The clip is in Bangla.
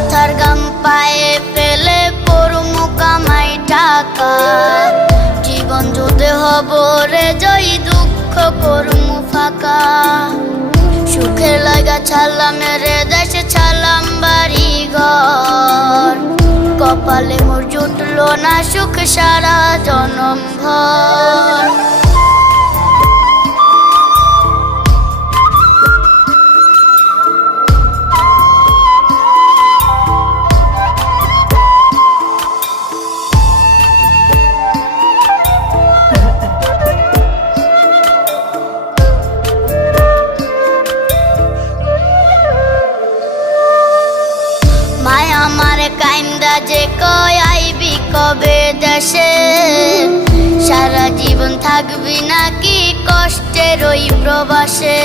মাথার গাম পায়ে ফেলে পড়মু কামাই টাকা, জীবন যুদ্ধে হব রে জয়ী, দুঃখ করমু ফাঁকা। সুখের লাগা ছাড়লাম রে দেশে, ছাড়লাম বাড়ি ঘর, কপালে মোর জুটলো না সুখ সারা জনম ভর। আমারে কাইন্দা যে কয় আইবি কবে দেশে, সারা জীবন থাকবি নাকি কষ্টের ওই প্রবাসে।